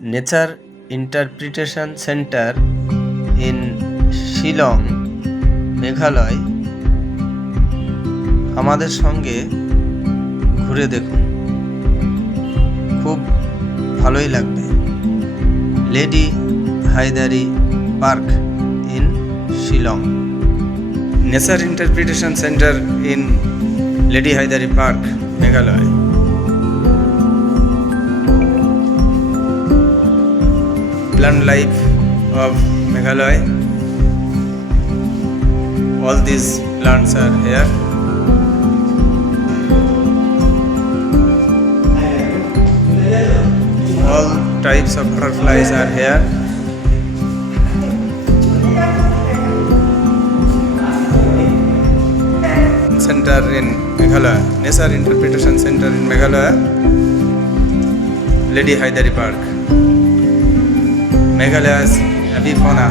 Nature Interpretation Center in Shilong, Meghalay আমাদের সঙ্গে ঘুরে দেখুন, খুব ভালোই লাগবে। Lady Hydari Park in Shillong. Nature interpretation centre in Lady Hydari Park, Meghalaya. Plant life of Meghalaya. All these plants are here. All types of butterflies are here. Center in Meghalaya, Nature Interpretation Center in Meghalaya, Lady Haidari Park. Meghalaya's avifauna